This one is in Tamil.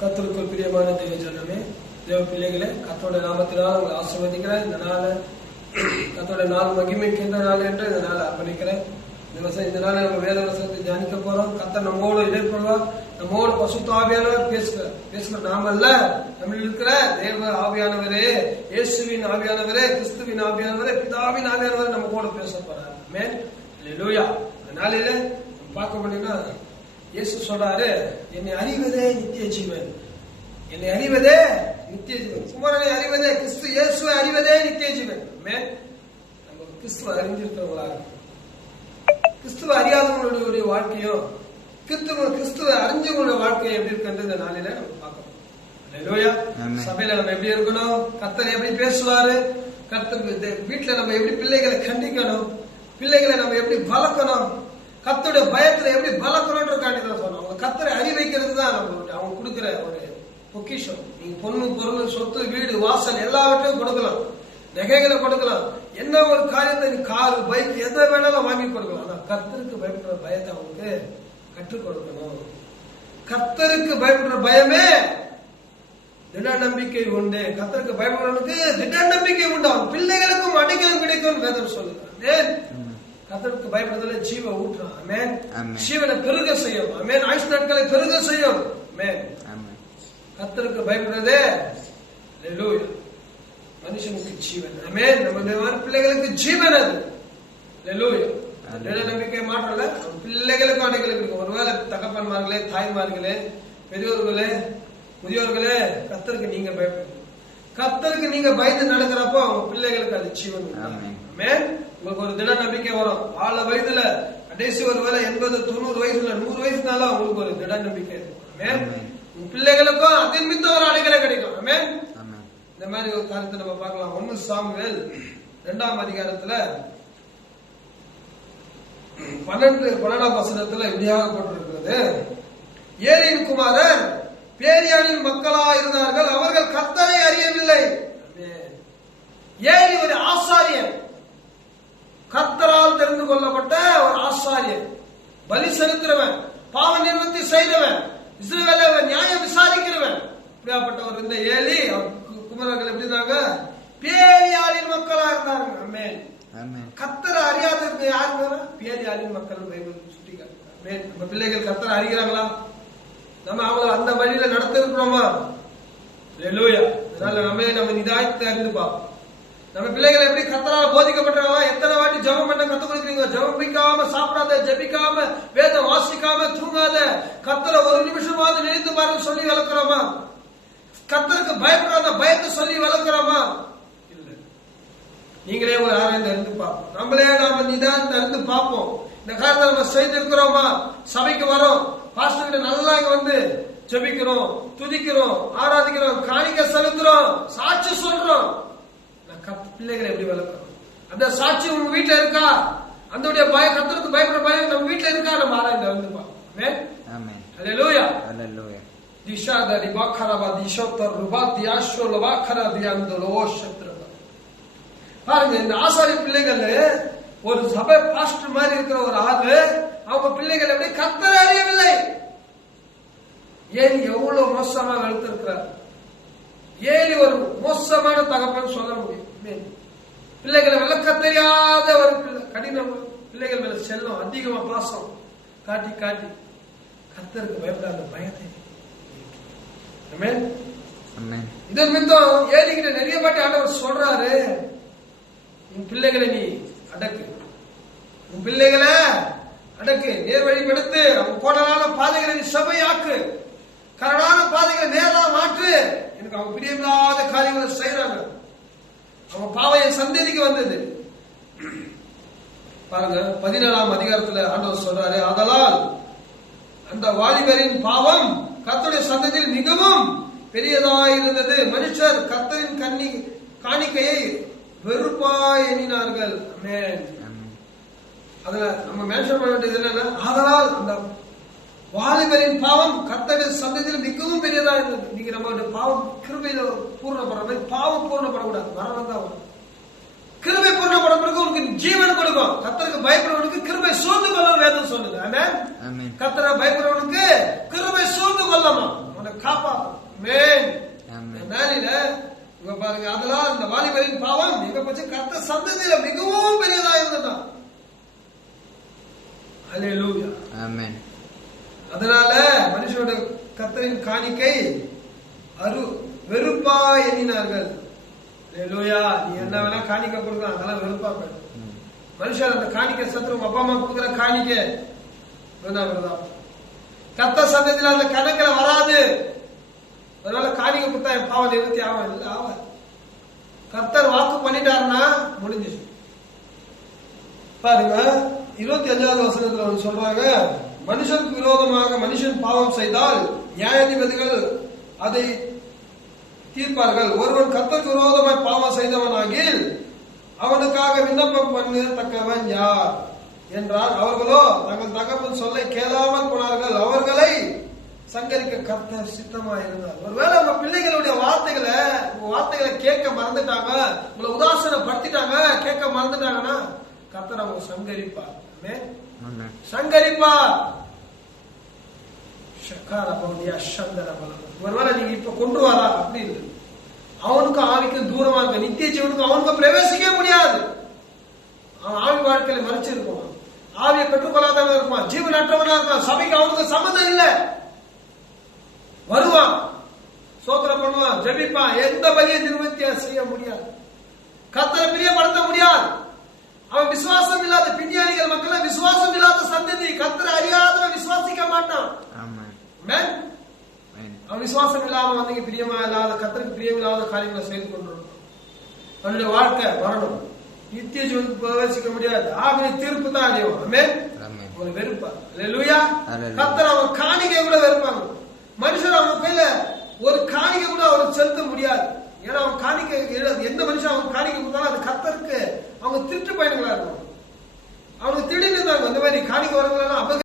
கர்த்தருக்குள் பிரியமான தேவ ஜனமே, தேவ பிள்ளைகளே, கர்த்தருடைய நாமத்தினால் உங்களை ஆசீர்வதிக்கிறேன். இந்த நாள் கர்த்தருடைய நாள் மகிமைக்கு எந்த நாள் என்று இந்த நாள் அர்ப்பணிக்கிறேன். இந்த நாள் நம்ம வேத வசனத்தை தியானிக்க போறோம். கர்த்தர் நம்மோடு இடைப்படுவார். நம்மோடு பசுத்த ஆவியானவர் பேசுகிற நாம அல்ல, நம்ம இருக்கிற தேவ ஆவியானவரே, இயேசுவின் ஆவியானவரே, கிறிஸ்துவின் ஆவியானவரே, பிதாவின் ஆவியானவரே நம்ம கூட பேச போறார். ஆமென், அல்லேலூயா. இந்த நாளில பார்க்க முடியும்னா இயேசு சொல்றாரு, என்னை அறிவதே நித்திய ஜீவன். என்னை அறிவதே நித்திய ஜீவன். குமாரனை அறிவதே, கிறிஸ்து இயேசுவை அறிவதே நித்திய ஜீவன். நம்ம கிறிஸ்துவ அறிஞ்சிருக்கிறவங்களா, கிறிஸ்துவ அறியாதவங்களுடைய வாழ்க்கையும் கிறிஸ்துவ அறிஞ்சவங்களுடைய வாழ்க்கையும் எப்படி இருக்குன்றது இந்த நாளில நம்ம பார்க்கணும். அல்லேலூயா. சபையில நம்ம எப்படி இருக்கணும், கர்த்தர் எப்படி பேசுவாரு, கர்த்தர் வீட்டுல நம்ம எப்படி பிள்ளைகளை கண்டிக்கணும், பிள்ளைகளை நம்ம எப்படி வளர்க்கணும், கர்த்தருடைய பயத்துல எப்படி வளர்க்கணும்ன்றதுக்காண்டி தான் சொன்னோம். அவங்க கர்த்தரை அறிவிக்கிறது தான் நம்மளுடைய அவங்க கொடுக்கிற ஒரு பொக்கிஷம். நீங்க பொண்ணு, பொருள், சொத்து, வீடு, வாசல் எல்லாவற்றையும் கொடுக்கலாம், நகைகளை கொடுக்கலாம், என்ன ஒரு காரியத்தை நீ கார், பைக் எதை வேணாலும் வாங்கி கொடுக்கலாம். ஆனா கர்த்தருக்கு பயப்படுற பயத்தை அவங்களுக்கு கற்றுக் கொடுக்கணும். கர்த்தருக்கு பயப்படுற பயமே திட நம்பிக்கை உண்டு. கர்த்தருக்கு பயப்படுறவனுக்கு திட நம்பிக்கை உண்டு. அவன் பிள்ளைகளுக்கும் அடைக்கலம் கிடைக்கும் வேதம் சொல்லுங்க. கர்த்தருக்கு பயப்படுறதுல ஜீவ ஊற்றான். ஆமென். ஜீவனை பெருக செய்யும். ஆமென். ஆயுஷ் நாட்களை பெருக செய்யும். ஆமென். கர்த்தருக்கு பயப்படுறதே அல்லேலூயா மனுஷனுக்கு ஜீவன். ஆமென். நம்ம பிள்ளைகளுக்கு ஜீவன் அது. அல்லேலூயா. திட நம்பிக்கை மாற்றல, பிள்ளைகளுக்கும் அடைக்கலம் கிடைக்கும். ஒருவேளை தகப்பன்மார்களே, தாய்மார்களே, பெரியோர்களே, முதியோர்களே, கர்த்தருக்கு நீங்க பயப்படணும். கர்த்தருக்கு நீங்க பயந்து நடக்கிறப்போ அவங்க பிள்ளைகளுக்கு அது ஜீவன். ஆமென். உங்களுக்கு ஒரு திட நம்பிக்கை வரும். 4 வயதுல கடைசி ஒரு வேலை 80, 90 வயசுல 100 வயசுனால உங்களுக்கு ஒரு திட நம்பிக்கை இருக்கும். ஆமென். உங்க பிள்ளைகளுக்கும் அதன் மித்த ஒரு அடைக்கலம் கிடைக்கும். ஆமென். இந்த மாதிரி ஒரு காரியத்தை நம்ம பார்க்கலாம். 1 சாமுவேல் 2ஆம் அதிகாரத்துல 12ஆம் வசனத்துல இப்படியாக போட்டிருக்கிறது, ஏலியின் குமாரர் பேரியானின் மக்களா இருந்தார்கள், அவர்கள் கர்த்தரை அறியவில்லை. ஏலி ஒரு ஆசாரியன், கர்த்தரால் தெரிந்து கொள்ளப்பட்ட ஒரு ஆசாரியன், பலி செலுத்துறவன், பாவ நிவர்த்தி செய்தவன், இஸ்ரவேலை நியாயம் விசாரிக்கிறவன். இப்படியாப்பட்டவர் இந்த ஏலி குமாரர்கள் எப்படி இருந்தாங்க, பேரியாளின் மக்களா இருந்தாங்க. ஆமென். கர்த்தரை அறியாத யாருங்க, பேரியாளின் மக்கள் பைபிள் சுட்டி காட்டுறாங்க. நம்ம பிள்ளைகள் கர்த்தரை அறிகிறாங்களா, நம்ம அவங்கள அந்த வழியில நடத்த இருக்கிறோமா? அல்லேலூயா. அதனால நம்ம நிதாயத்தை அறிந்து பார்ப்போம். நம்ம பிள்ளைகள் எப்படி கர்த்தரால் போதிக்கப்பட்டாங்களா, எத்தனை வாட்டி ஜெபம் பண்ண கத்துக் கொடுக்குறீங்க, ஜெபிக்காம சாப்பிடாத, ஜெபிக்காம வேதம் வாசிக்காம தூங்காத, கர்த்தரை ஒரு நிமிஷமாவது நினைத்து பாருங்க சொல்லி வளர்க்கிறோமா? கர்த்தருக்கு பயப்படாத பயத்தை சொல்லி வளர்க்கிறோமா? இல்ல. நீங்களே ஒரு ஆராய்ந்து அறிந்து பார்ப்போம். நம்மளே நாம நிதானத்தை அறிந்து பார்ப்போம். இந்த காலத்தை நம்ம செய்திருக்கிறோமா? சபைக்கு வரோம், பாஸ்டர் கிட்ட நல்லா இங்க வந்து ஜெபிக்கிறோம், துதிக்கிறோம், ஆராதிக்கிறோம், காணிக்கை செலுத்துறோம், சாட்சி சொல்றோம். பிள்ளைகளை எப்படி வளர்க்கணும், அந்த சாட்சி உங்க வீட்டுல இருக்கா? அந்த பயம், கர்த்தருக்கு பயப்படுற பயம் நம்ம வீட்டுல இருக்கா? நம்ம ஆராய்ந்து அறிந்து பார்ப்போம். ஆமென். அல்லேலூயா. அல்லேலூயா. திஷாத ரிபாக்கரபா திஷோத்தர் ருபா தியாஷோ லவாக்கர தியாந்தலோ ஷத்ரபா. பாருங்க, இந்த ஆசாரி பிள்ளைகள் ஒரு சபை பாஸ்டர் மாதிரி இருக்கிற ஒரு ஆளு, அவங்க பிள்ளைகள் எப்படி கர்த்தரை அறியவில்லை. ஏன் எவ்வளவு மோசமா வளர்த்திருக்கிறார். ஏலி ஒரு மோசமான தகப்பன் சொல்ல முடியும். பிள்ளைகளை விளக்க தெரியாத ஒரு கடினம், பிள்ளைகள் மேல செல்லம், அதிகமா பாசம் காட்டி காட்டி கர்த்தருக்கு பயப்படாத பயத்தை. இதன் மித்தம் ஏலிகிட்ட நிறைய பாட்டி ஆண்டவர் சொல்றாரு, உன் பிள்ளைகளை நீ அடக்கு, உன் பிள்ளைகளை அடக்கு, நேர் வழிபடுத்து, அவங்க கோடலான பாதைகளை நீ சபையாக்கு, கரடான பாதைகளை நேரா மாற்று. எனக்கு அவங்க பிரியமில்லாத காரியங்களை செய்யறாங்க, அவங்க பாவைய சந்ததிக்கு வந்தது. பாருங்க, 14ஆம் அதிகாரத்துல ஆண்டவர் சொல்றாரு, ஆதலால் அந்த வாலிபரின் பாவம் கர்த்தருடைய சந்ததியில் மிகவும் பெரியதாயிருந்தது, மனுஷர் கர்த்தரின் காணிக்கையை வெறுப்பாய் எண்ணினார்கள். ஆமென். அதுல நம்ம மென்ஷன் பண்ண வேண்டியது என்னன்னா, ஆதலால் அந்த வாலிபரின் பாவம் கர்த்தருடைய சந்ததியில் மிகவும் பெரியதா இருந்தது. நீங்க நம்ம பாவம் கிருபையில பூர்ணப்படுற மாதிரி பாவம் பூர்ணப்படக்கூடாது, மரணம் தான் வரும். கிருபை பூர்ணப்பட பிறகு உனக்கு ஜீவன் கொடுக்கும். கர்த்தருக்கு பயப்படுறவனுக்கு கிருபை சூழ்ந்து கொள்ளும் வேதம் சொல்லுது. ஆமென். கர்த்தரை பயப்படுறவனுக்கு கிருபை சூழ்ந்து கொள்ளணும். உனக்கு காப்பாற்றும். மேலில இங்க பாருங்க, அதெல்லாம் அந்த வாலிபரின் பாவம் எங்க போச்சு? கர்த்தர் சந்ததியில மிகவும் பெரியதா இருந்ததுதான். அல்லேலூயா, ஆமென். அதனால மனுஷனோட கர்த்தரின் காணிக்கை வெறுப்பா எண்ணினார்கள். அல்லேலூயா, நீ என்ன வேணா காணிக்கை கொடுக்கலாம், அதெல்லாம் வெறுப்பா போயிடும். மனுஷன் அந்த காணிக்கை சத்துரு அப்பா அம்மா கொடுக்குற காணிக்கை கர்த்தர் சந்ததியில அந்த கணக்கில் வராது. அதனால காணிக்கை கொடுத்தா என் பாவம் நிவர்த்தி ஆகும் இல்லை, ஆவாது. கர்த்தர் வாக்கு பண்ணிட்டாருன்னா முடிஞ்சிச்சு. பாருங்க 25வது வசனத்துல சொல்றாங்க, மனுஷனுக்கு விரோதமாக மனுஷன் பாவம் செய்தால் நியாயாதிபதிகள் அதை தீர்ப்பார்கள். ஒருவன் கர்த்தருக்கு விரோதமாய் பாவம் செய்தவனாகில் அவனுக்காக விண்ணப்பம் பண்ணத்தக்கவன் யார் என்றால், அவர்களோ தங்கள் தகப்பன் சொல்லை கேளாமல் போனார்கள், அவர்களை சங்கரிக்க கர்த்தர் சித்தமா இருந்தார். ஒருவேளை உங்க பிள்ளைகளுடைய வார்த்தைகளை கேட்க மறந்துட்டாங்க, உங்களை உதாசனப்படுத்திட்டாங்க, கேட்க மறந்துட்டாங்கன்னா கர்த்தர் அவங்க சங்கரிப்பார். சங்கரிப்பார். ஒருவேளை நீங்க இப்ப கொண்டு வரா அப்படி இல்லை, அவனுக்கு ஆவிக்கும் தூரமா இருக்க, நித்திய ஜீவனுக்கு அவனுக்கு பிரவேசிக்க முடியாது. அவன் ஆவி வாழ்க்கையில மறைச்சிருப்பான், ஆவியை பெற்றுக்கொள்ளாதவன் இருப்பான், ஜீவனற்றவனா இருப்பான், சபைக்கு அவனுக்கு சம்மந்தம் இல்லை. வருவான், சோத்திரம் பண்ணுவான், ஜெபிப்பான், எந்த பலியை நிர்வகிக்க செய்ய முடியாது, கர்த்தரை பிரியப்படுத்த முடியாது. அவன் விசுவாசம் இல்லாத பின்னியாளிகள் மக்களை, விசுவாசம் இல்லாத சந்ததி, கர்த்தரை அறியாதவன் விசுவாசிக்க மாட்டான். அவன் விசுவாசம் இல்லாம வந்து பிரியமா இல்லாத, கர்த்தருக்கு பிரியம் இல்லாத காரியங்களை செய்து கொண்டிருப்பான். அவனுடைய வாழ்க்கை வரணும், நித்திய ஜீவனுக்கு பிரவேசிக்க முடியாது, ஆவியை தீர்ப்பு தான் அடையும். அவனை வெறுப்பார். அல்லேலூயா, கர்த்தர் அவன் காணிக்கை கூட வெறுப்பாங்க. மனுஷன் அவன் கையில ஒரு காணிக்கை கூட அவருக்கு செலுத்த முடியாது. ஏன்னா அவன் காணிக்கை, எந்த மனுஷன் அவன் காணிக்கை கொடுத்தாலும் அது கர்த்தருக்கு அவங்க திருட்டு பயணங்களா இருக்கும். அவங்க திடீர்னு இருந்தாங்க, இந்த மாதிரி காணிக்கை வரங்களா